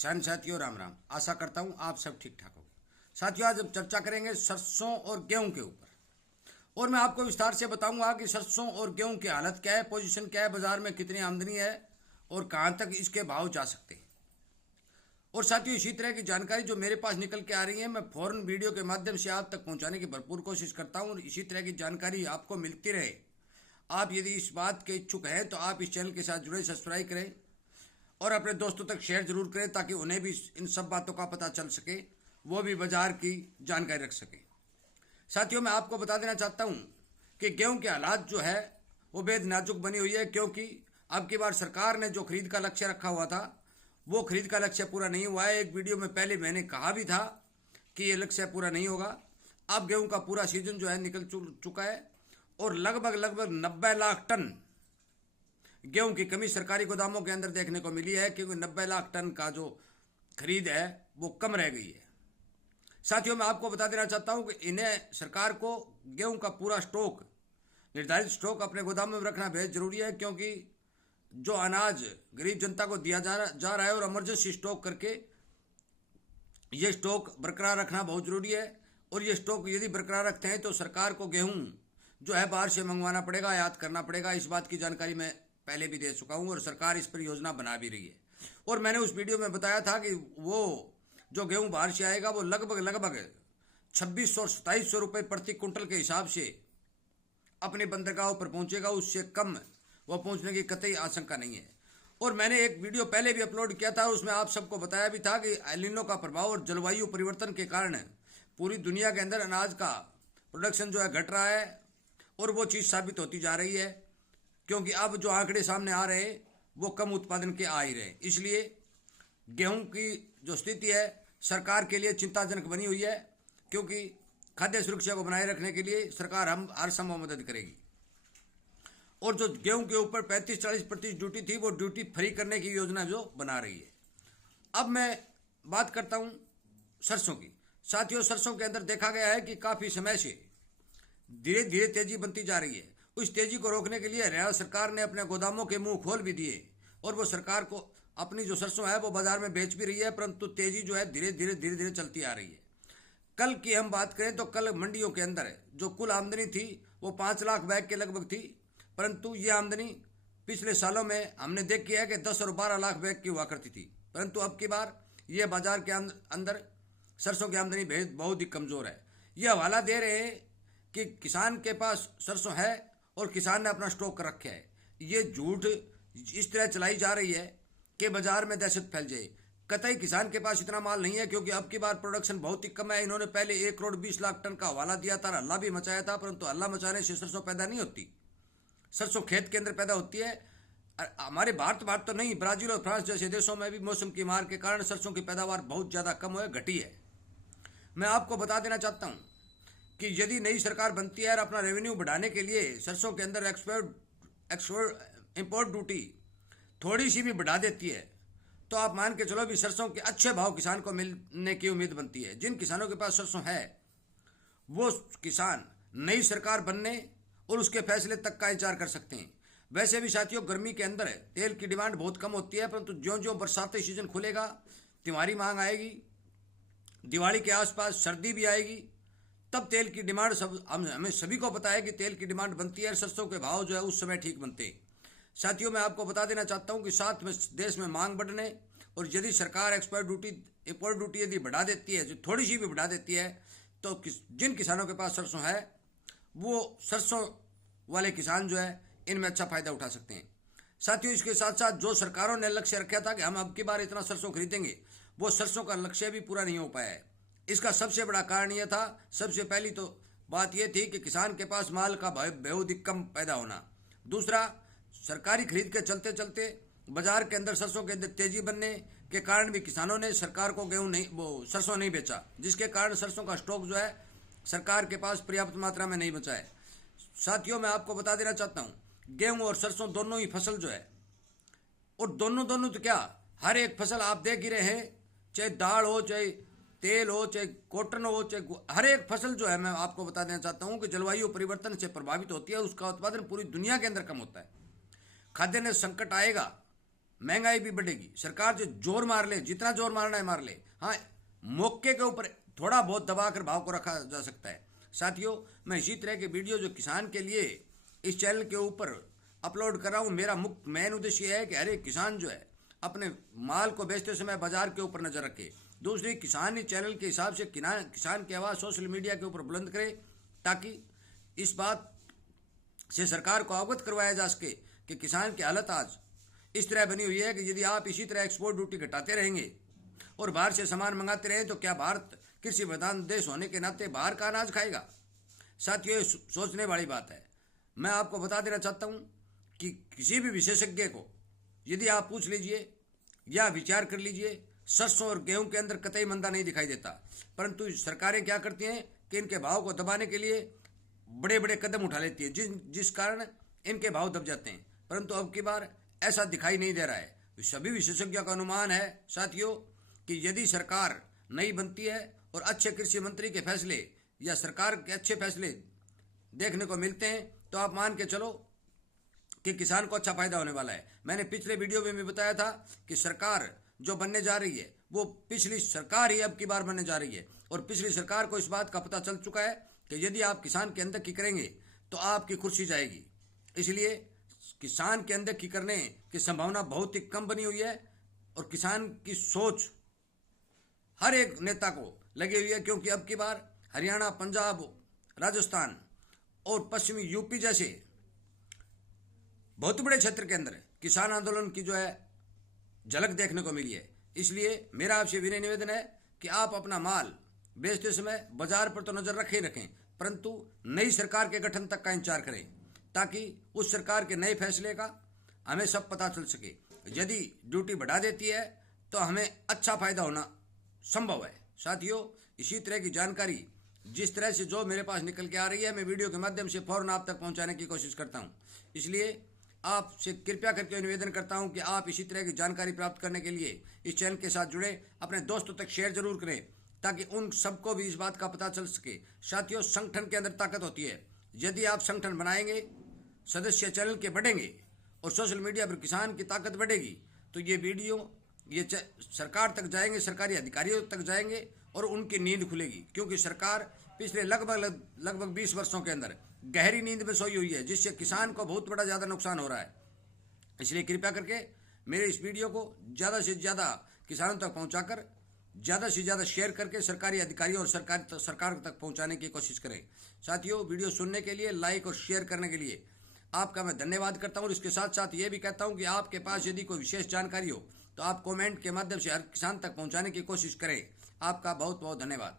किसान साथियों राम राम। आशा करता हूँ आप सब ठीक ठाक हो। साथियों आज हम चर्चा करेंगे सरसों और गेहूं के ऊपर, और मैं आपको विस्तार से बताऊंगा कि सरसों और गेहूं की हालत क्या है, पोजीशन क्या है, बाजार में कितनी आमदनी है और कहां तक इसके भाव जा सकते हैं। और साथियों इसी तरह की जानकारी जो मेरे पास निकल के आ रही है मैं फौरन वीडियो के माध्यम से आप तक पहुंचाने की भरपूर कोशिश करता हूं, और इसी तरह की जानकारी आपको मिलती रहे। आप यदि इस बात के इच्छुक हैं तो आप इस चैनल के साथ जुड़े, सब्सक्राइब करें और अपने दोस्तों तक शेयर जरूर करें ताकि उन्हें भी इन सब बातों का पता चल सके, वो भी बाजार की जानकारी रख सके। साथियों मैं आपको बता देना चाहता हूं कि गेहूं के हालात जो है वो बेहद नाजुक बनी हुई है, क्योंकि अब की बार सरकार ने जो खरीद का लक्ष्य रखा हुआ था वो खरीद का लक्ष्य पूरा नहीं हुआ है। एक वीडियो में पहले मैंने कहा भी था कि ये लक्ष्य पूरा नहीं होगा। अब गेहूं का पूरा सीजन जो है निकल चुका है और लगभग 90 लाख टन गेहूं की कमी सरकारी गोदामों के अंदर देखने को मिली है, क्योंकि 90 लाख टन का जो खरीद है वो कम रह गई है। साथियों मैं आपको बता देना चाहता हूं कि इन्हें सरकार को गेहूं का पूरा स्टॉक, निर्धारित स्टॉक अपने गोदामों में रखना बेहद जरूरी है, क्योंकि जो अनाज गरीब जनता को दिया जा रहा है और इमरजेंसी स्टॉक करके ये स्टॉक बरकरार रखना बहुत जरूरी है। और ये स्टॉक यदि बरकरार रखते हैं तो सरकार को गेहूं जो है बाहर से मंगवाना पड़ेगा, आयात करना पड़ेगा। इस बात की जानकारी मैं पहले भी दे चुका हूं और सरकार इस पर योजना बना भी रही है। और मैंने उस वीडियो में बताया था कि वो जो गेहूं बाहर से आएगा वो लगभग 2600 और 2700 रुपये प्रति कुंटल के हिसाब से अपने बंदरगाहों पर पहुंचेगा, उससे कम वो पहुंचने की कतई आशंका नहीं है। और मैंने एक वीडियो पहले भी अपलोड किया था, उसमें आप सबको बताया भी था कि एल नीनो का प्रभाव और जलवायु परिवर्तन के कारण पूरी दुनिया के अंदर अनाज का प्रोडक्शन जो है घट रहा है, और वो चीज़ साबित होती जा रही है, क्योंकि अब जो आंकड़े सामने आ रहे हैं वो कम उत्पादन के आ ही रहे। इसलिए गेहूं की जो स्थिति है सरकार के लिए चिंताजनक बनी हुई है, क्योंकि खाद्य सुरक्षा को बनाए रखने के लिए सरकार हम हर संभव मदद करेगी। और जो गेहूं के ऊपर 35-40% ड्यूटी थी वो ड्यूटी फ्री करने की योजना जो बना रही है। अब मैं बात करता हूं सरसों की। साथियों सरसों के अंदर देखा गया है कि काफ़ी समय से धीरे धीरे तेजी बनती जा रही है। उस तेजी को रोकने के लिए हरियाणा सरकार ने अपने गोदामों के मुंह खोल भी दिए, और वो सरकार को अपनी जो सरसों है वो बाजार में बेच भी रही है, परंतु तेजी जो है धीरे धीरे चलती आ रही है। कल की हम बात करें तो कल मंडियों के अंदर जो कुल आमदनी थी वो 5 लाख बैग के लगभग थी, परंतु ये आमदनी पिछले सालों में हमने देखी है कि 10 और 12 लाख बैग की हुआ करती थी, परंतु अब की बार ये बाजार के अंदर सरसों की आमदनी बहुत ही कमज़ोर है। ये हवाला दे रहे हैं कि किसान के पास सरसों है और किसान ने अपना स्टॉक कर रखा है। ये झूठ इस तरह चलाई जा रही है कि बाजार में दहशत फैल जाए। कतई किसान के पास इतना माल नहीं है, क्योंकि अब की बार प्रोडक्शन बहुत ही कम है। इन्होंने पहले 1 करोड़ 20 लाख टन का हवाला दिया था, हल्ला भी मचाया था, परंतु हल्ला मचाने से सरसों पैदा नहीं होती। सरसों खेत के अंदर पैदा होती है। हमारे भारत तो नहीं, ब्राजील और फ्रांस जैसे देशों में भी मौसम की मार के कारण सरसों की पैदावार बहुत ज़्यादा कम है, घटी है। मैं आपको बता देना चाहता हूँ कि यदि नई सरकार बनती है और अपना रेवेन्यू बढ़ाने के लिए सरसों के अंदर इंपोर्ट ड्यूटी थोड़ी सी भी बढ़ा देती है, तो आप मान के चलो भी सरसों के अच्छे भाव किसान को मिलने की उम्मीद बनती है। जिन किसानों के पास सरसों है वो किसान नई सरकार बनने और उसके फैसले तक का इंतजार कर सकते हैं। वैसे भी साथियों गर्मी के अंदर तेल की डिमांड बहुत कम होती है, परंतु ज्यों ज्यों बरसाती सीजन खुलेगा त्योहारी मांग आएगी, दिवाली के आसपास सर्दी भी आएगी, तब तेल की डिमांड हमें सभी को पता है कि तेल की डिमांड बनती है, सरसों के भाव जो है उस समय ठीक बनते हैं। साथियों मैं आपको बता देना चाहता हूं कि साथ में देश में मांग बढ़ने और यदि सरकार इंपोर्ट ड्यूटी यदि बढ़ा देती है, जो थोड़ी सी भी बढ़ा देती है, तो जिन किसानों के पास सरसों है वो सरसों वाले किसान जो है इनमें अच्छा फायदा उठा सकते हैं। साथियों इसके साथ साथ जो सरकारों ने लक्ष्य रखा था कि हम अब की बार इतना सरसों खरीदेंगे, वो सरसों का लक्ष्य भी पूरा नहीं हो पाया है। इसका सबसे बड़ा कारण यह था, सबसे पहली तो बात यह थी कि किसान के पास माल का बहुत ही कम पैदा होना। दूसरा, सरकारी खरीद के चलते चलते बाजार के अंदर सरसों के अंदर तेजी बनने के कारण भी किसानों ने सरकार को सरसों नहीं बेचा, जिसके कारण सरसों का स्टॉक जो है सरकार के पास पर्याप्त मात्रा में नहीं बचा है। साथियों मैं आपको बता देना चाहता हूँ गेहूं और सरसों दोनों ही फसल जो है, और दोनों तो क्या हर एक फसल आप देख ही रहे हैं, चाहे दाल हो, चाहे तेल हो, चाहे कॉटन हो, चाहे हर एक फसल जो है, मैं आपको बता देना चाहता हूँ कि जलवायु परिवर्तन से प्रभावित होती है। उसका उत्पादन पूरी दुनिया के अंदर कम होता है। खाद्यान्न संकट आएगा महंगाई भी बढ़ेगी। सरकार जो जोर मार ले, जितना जोर मारना है मार ले, हाँ मौके के ऊपर थोड़ा बहुत दबाकर भाव को रखा जा सकता है। साथियों, मैं इसी तरह के वीडियो जो किसान के लिए इस चैनल के ऊपर अपलोड कर रहा हूँ, मेरा मुख्य मेन उद्देश्य यह है कि हर एक किसान जो है अपने माल को बेचते समय बाजार के ऊपर नजर रखे। दूसरी, किसान ही चैनल के हिसाब से किसान की आवाज़ सोशल मीडिया के ऊपर बुलंद करे, ताकि इस बात से सरकार को अवगत करवाया जा सके कि किसान की हालत आज इस तरह बनी हुई है कि यदि आप इसी तरह एक्सपोर्ट ड्यूटी घटाते रहेंगे और बाहर से सामान मंगाते रहें तो क्या भारत कृषि प्रधान देश होने के नाते बाहर का अनाज खाएगा? साथियों, ये सोचने वाली बात है। मैं आपको बता देना चाहता हूँ कि किसी भी विशेषज्ञ को यदि आप पूछ लीजिए या विचार कर लीजिए, सरसों और गेहूं के अंदर कतई मंदा नहीं दिखाई देता, परंतु सरकारें क्या करती हैं कि इनके भाव को दबाने के लिए बड़े बड़े कदम उठा लेती है, जिस कारण इनके भाव दब जाते हैं। परंतु अब की बार ऐसा दिखाई नहीं दे रहा है। सभी विशेषज्ञों का अनुमान है साथियों कि यदि सरकार नहीं बनती है और अच्छे कृषि मंत्री के फैसले या सरकार के अच्छे फैसले देखने को मिलते हैं, तो आप मान के चलो कि किसान को अच्छा फायदा होने वाला है। मैंने पिछले वीडियो में भी बताया था कि सरकार जो बनने जा रही है वो पिछली सरकार ही अब की बार बनने जा रही है, और पिछली सरकार को इस बात का पता चल चुका है कि यदि आप किसान के अंदर की करेंगे तो आपकी कुर्सी जाएगी। इसलिए किसान के अंदर की करने की संभावना बहुत ही कम बनी हुई है, और किसान की सोच हर एक नेता को लगी हुई है, क्योंकि अब की बार हरियाणा, पंजाब, राजस्थान और पश्चिमी यूपी जैसे बहुत बड़े क्षेत्र के अंदर किसान आंदोलन की जो है झलक देखने को मिली है। इसलिए मेरा आपसे विनय निवेदन है कि आप अपना माल बेचते समय बाजार पर तो नजर रखें ही रखें, परंतु नई सरकार के गठन तक का इंतजार करें, ताकि उस सरकार के नए फैसले का हमें सब पता चल सके। यदि ड्यूटी बढ़ा देती है तो हमें अच्छा फायदा होना संभव है। साथियों, इसी तरह की जानकारी जिस तरह से जो मेरे पास निकल के आ रही है, मैं वीडियो के माध्यम से फौरन आप तक पहुंचाने की कोशिश करता हूं। इसलिए आपसे कृपया करके निवेदन करता हूं कि आप इसी तरह की जानकारी प्राप्त करने के लिए इस चैनल के साथ जुड़े, अपने दोस्तों तक शेयर जरूर करें, ताकि उन सबको भी इस बात का पता चल सके। साथियों, संगठन के अंदर ताकत होती है। यदि आप संगठन बनाएंगे, सदस्य चैनल के बढ़ेंगे और सोशल मीडिया पर किसान की ताकत बढ़ेगी, तो ये वीडियो ये सरकार तक जाएंगे, सरकारी अधिकारियों तक जाएंगे और उनकी नींद खुलेगी, क्योंकि सरकार पिछले लगभग 20 वर्षों के अंदर गहरी नींद में सोई हुई है, जिससे किसान को बहुत बड़ा ज़्यादा नुकसान हो रहा है। इसलिए कृपया करके मेरे इस वीडियो को ज़्यादा से ज़्यादा किसानों तक पहुंचाकर ज़्यादा से ज़्यादा शेयर करके सरकारी अधिकारियों और सरकार तक पहुंचाने की कोशिश करें। साथियों, वीडियो सुनने के लिए, लाइक और शेयर करने के लिए आपका मैं धन्यवाद करता हूं, और इसके साथ साथ ये भी कहता हूं कि आपके पास यदि कोई विशेष जानकारी हो तो आप कमेंट के माध्यम से हर किसान तक पहुंचाने की कोशिश करें। आपका बहुत बहुत धन्यवाद।